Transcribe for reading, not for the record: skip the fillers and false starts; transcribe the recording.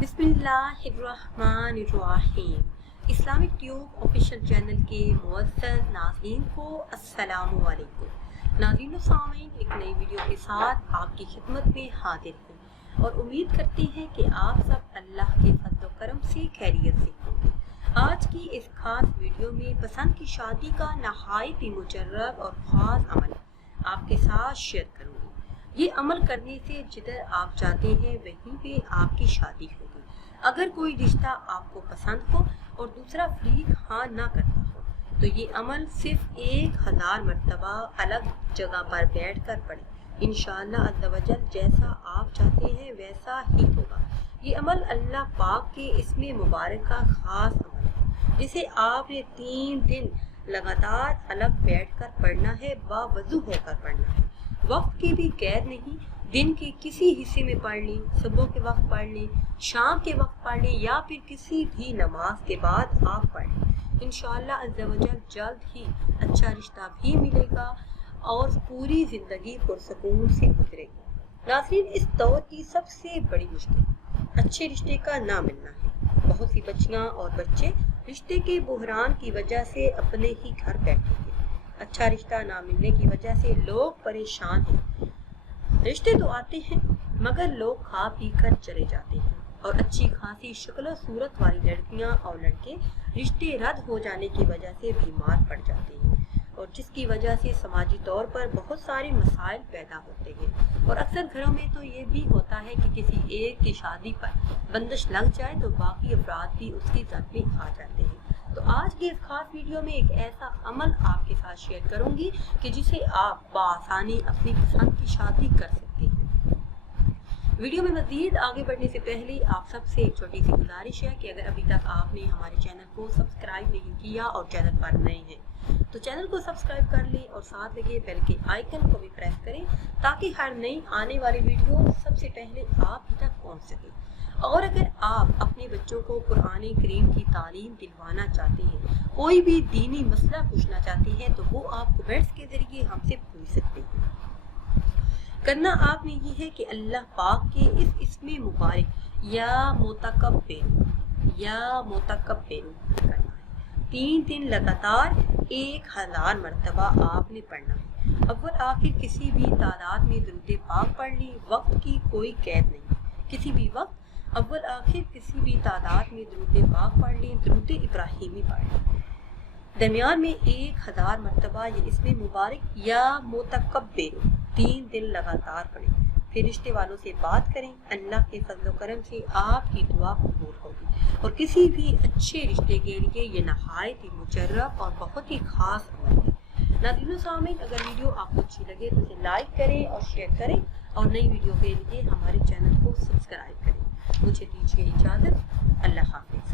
बिस्मिल्लाहिर्रहमानिर्रहीम। Islamic tube official channel के मुअज़्ज़ज़ नाज़रीन को अस्सलामु अलैकुम। नाज़रीन व सामीन, एक नई वीडियो के साथ आपकी खिदमत में हाजिर हैं और उम्मीद करते हैं कि आप सब अल्लाह के फज़ल व करम से खैरियत से होंगे। आज की इस खास वीडियो में पसंद की शादी का नहायत ही मुजर्रब और ख़ास अमल आपके साथ शेयर करूँगी। ये अमल करने से जिधर आप जाते हैं वहीं पे आपकी शादी होगी। अगर कोई रिश्ता आपको पसंद हो और दूसरा फरीक हाँ ना करता हो तो ये अमल सिर्फ 1000 मरतबा अलग जगह पर बैठ कर पढ़े। इंशाअल्लाह अज़्ज़ा वजल जैसा आप चाहते हैं वैसा ही होगा। ये अमल अल्लाह पाक के इसमें मुबारक का खास अमल है जिसे आपने 3 दिन लगातार अलग बैठ कर पढ़ना है, बावजू होकर पढ़ना है। वक्त की भी कैद नहीं, दिन के किसी हिस्से में पढ़ लें, सुबह के वक्त पढ़ लें, शाम के वक्त पढ़ लें या फिर किसी भी नमाज के बाद आप पढ़ लें। इंशाअल्लाह अज़्ज़ा वजल जल्द ही अच्छा रिश्ता भी मिलेगा और पूरी ज़िंदगी पुरसकून से गुजरेगी। नाज़रीन, इस दौर की सबसे बड़ी मुश्किल अच्छे रिश्ते का ना मिलना है। बहुत सी बच्चियाँ और बच्चे रिश्ते के बुहरान की वजह से अपने ही घर बैठे हैं। अच्छा रिश्ता ना मिलने की वजह से लोग परेशान हैं। रिश्ते तो आते हैं मगर लोग खा पी कर चले जाते हैं और अच्छी खासी शक्ल सूरत वाली लड़कियां और लड़के रिश्ते रद्द हो जाने की वजह से बीमार पड़ जाते हैं और जिसकी वजह से समाजी तौर पर बहुत सारे मसाइल पैदा होते हैं। और अक्सर घरों में तो ये भी होता है कि किसी एक की शादी पर बंदिश लग जाए तो बाकी अफराद भी उसकी जद में आ जाते हैं। तो आज की इस खास वीडियो में एक ऐसा अमल आपके साथ शेयर करूंगी कि जिसे आप बआसानी अपनी पसंद की शादी कर सकते हैं। वीडियो में मज़ीद आगे बढ़ने से पहले आप सबसे एक छोटी सी गुजारिश है कि अगर अभी तक आपने हमारे चैनल को सब्सक्राइब नहीं किया और चैनल पर नए हैं तो चैनल को सब्सक्राइब कर लें और साथ लगे बेल के आइकन को भी प्रेस करें ताकि हर नई आने वाली वीडियो सबसे पहले आप तक पहुंच सके। और अगर आप अपने बच्चों को कुरान करीम की तालीम दिलवाना चाहते हैं, कोई भी दीनी मसला पूछना चाहते हैं तो वो आप कमेंट्स के जरिए हमसे पूछ सकते हैं। करना आपने ये है कि अल्लाह पाक के इस इसमें मुबारक या मोतकब्बिर करना है। 3 दिन लगातार 1000 मरतबा आपने पढ़ना है। अव्वल आखिर किसी भी तादाद में दुरूद पाक पढ़ ली, वक्त की कोई कैद नहीं। किसी भी वक्त अव्वल आखिर किसी भी तादाद में दुरूद पाक पढ़ लें, दुरूद इब्राहिमी पढ़ लें। दरमियान में 1000 मरतबा ये इसमें मुबारक या मोतकब्बिर 3 दिन लगातार पढ़ें। फिर रिश्ते वालों से बात करें। अल्लाह के फजल करम से आपकी दुआ कबूल होगी और किसी भी अच्छे रिश्ते के लिए ये नहायत ही मुजर्रब और बहुत ही खास अमल है। नाज़रीन व सामीन, अगर वीडियो आपको अच्छी लगे तो इसे लाइक करें और शेयर करें और नई वीडियो के लिए हमारे चैनल को सब्सक्राइब करें। मुझे दीजिए इजाज़त। अल्लाह हाफ़िज़।